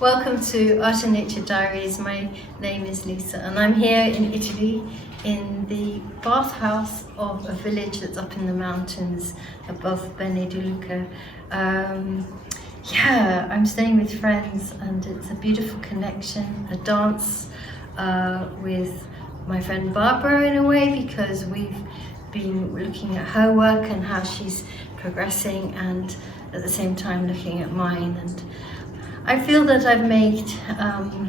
Welcome to Art and Nature Diaries. My name is Lisa and I'm here in Italy in the bathhouse of a village that's up in the mountains above Bene di Lucca. I'm staying with friends and it's a beautiful connection, a dance with my friend Barbara in a way, because we've been looking at her work and how she's progressing, and at the same time looking at mine. And I feel that I've made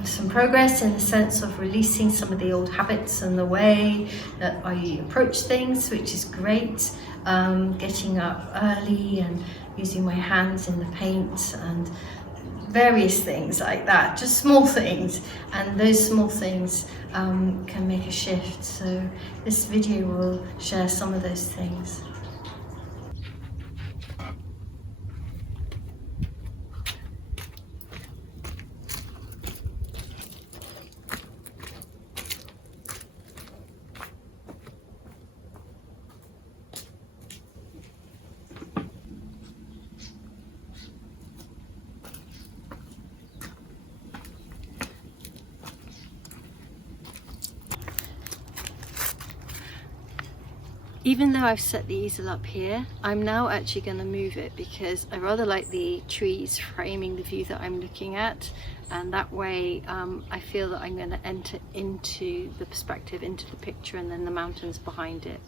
some progress in the sense of releasing some of the old habits and the way that I approach things, which is great. Getting up early and using my hands in the paint and various things like that, just small things, and those small things can make a shift. So this video will share some of those things. Even though I've set the easel up here, I'm now actually going to move it because I rather like the trees framing the view that I'm looking at, and that way I feel that I'm going to enter into the perspective, into the picture, and then the mountains behind it.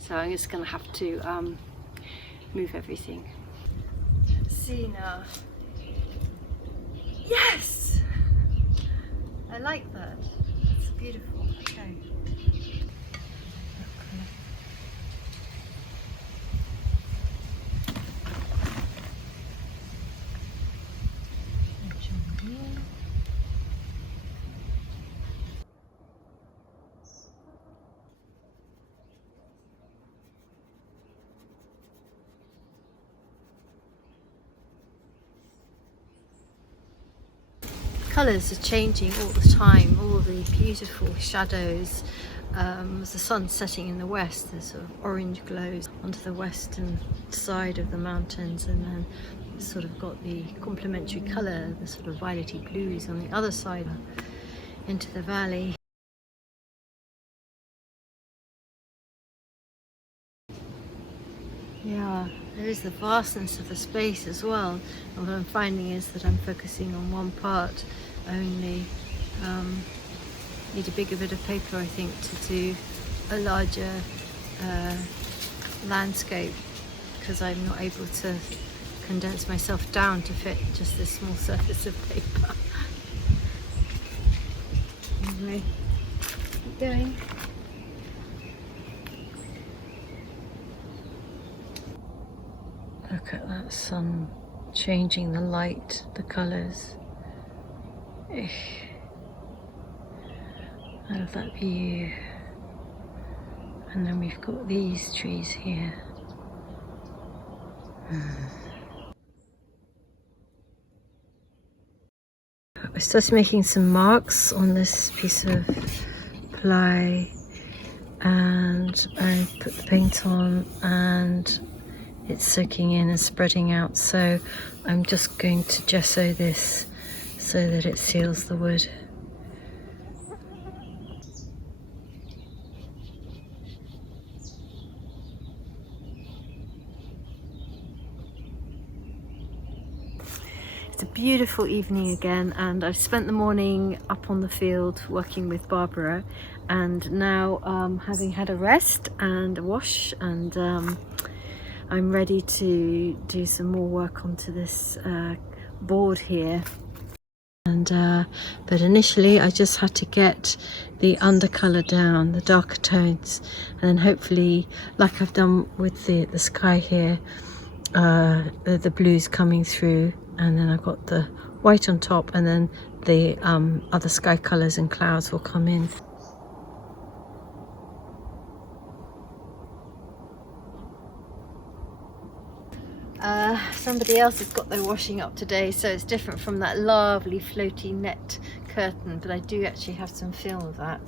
So I'm just going to have to move everything. See now. Yes! I like that. It's beautiful. Okay. Colours are changing all the time, all the beautiful shadows. As the sun's setting in the west, there's sort of orange glows onto the western side of the mountains, and then it's sort of got the complementary colour, the sort of violety blues on the other side into the valley. Yeah, there is the vastness of the space as well, and what I'm finding is that I'm focusing on one part only. Need a bigger bit of paper, I think, to do a larger landscape, because I'm not able to condense myself down to fit just this small surface of paper. Anyway, keep going. Look at that sun changing the light, the colours. I love that view. And then we've got these trees here. I started making some marks on this piece of ply, and I put the paint on and it's soaking in and spreading out, so I'm just going to gesso this so that it seals the wood. It's a beautiful evening again, and I've spent the morning up on the field working with Barbara, and now having had a rest and a wash, and I'm ready to do some more work onto this board here. And but initially I just had to get the undercolour down, the darker tones, and then hopefully, like I've done with the sky here, the blues coming through, and then I've got the white on top, and then the other sky colours and clouds will come in. Somebody else has got their washing up today, so it's different from that lovely floaty net curtain, but I do actually have some film of that,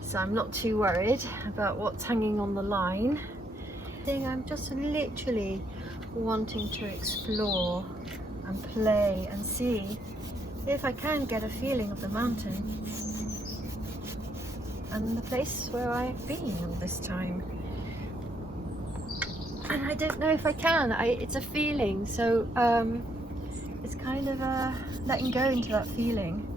so I'm not too worried about what's hanging on the line. I'm just literally wanting to explore and play and see if I can get a feeling of the mountain and the place where I've been all this time. And I don't know if I can. It's a feeling, so it's kind of letting go into that feeling.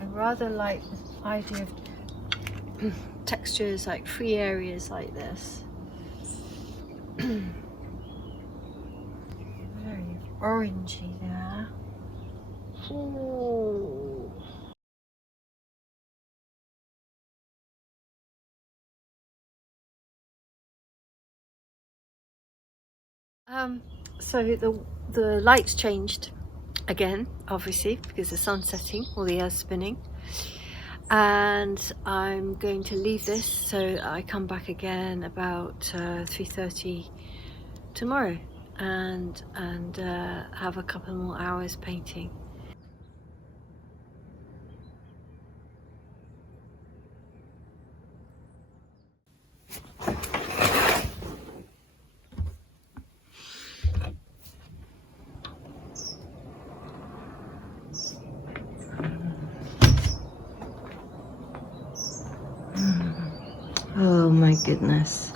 I rather like the idea of textures, like free areas like this. Very orangey there. Ooh. So the lights changed again, obviously, because the sun's setting or the earth's spinning. And I'm going to leave this so I come back again about 3:30 tomorrow and have a couple more hours painting. Oh my goodness.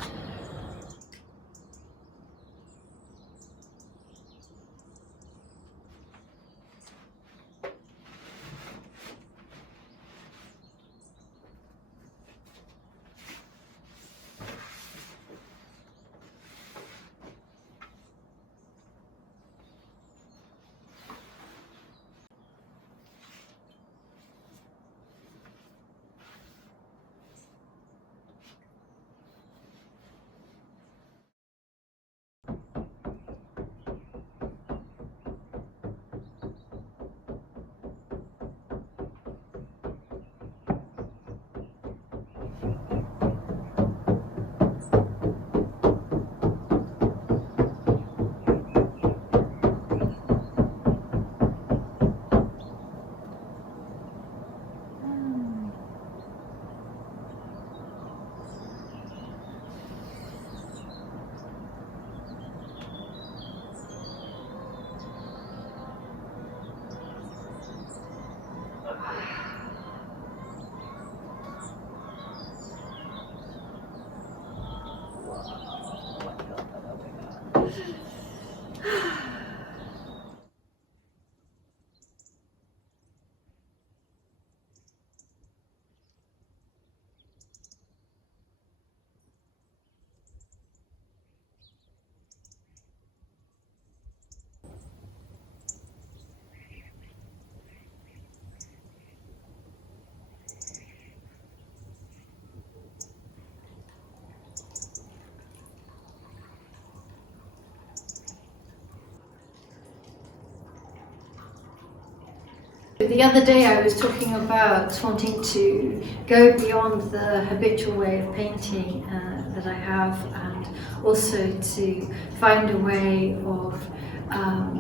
The other day I was talking about wanting to go beyond the habitual way of painting that I have, and also to find a way of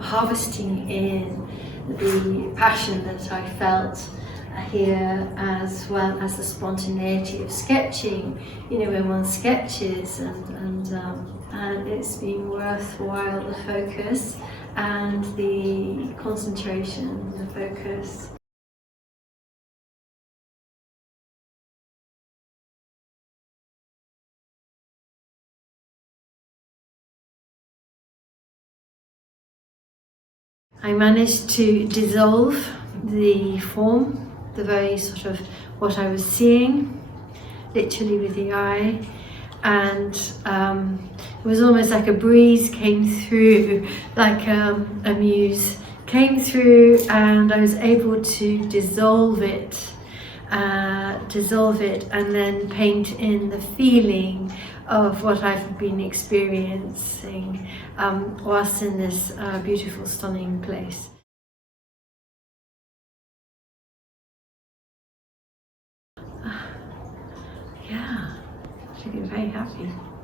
harvesting in the passion that I felt here, as well as the spontaneity of sketching, you know, when one sketches, and it's been worthwhile, the focus and the concentration, the focus. I managed to dissolve the form, the very sort of what I was seeing, literally with the eye, and it was almost like a breeze came through, like a muse came through, and I was able to dissolve it and then paint in the feeling of what I've been experiencing whilst in this beautiful, stunning place. Yeah, feeling very happy.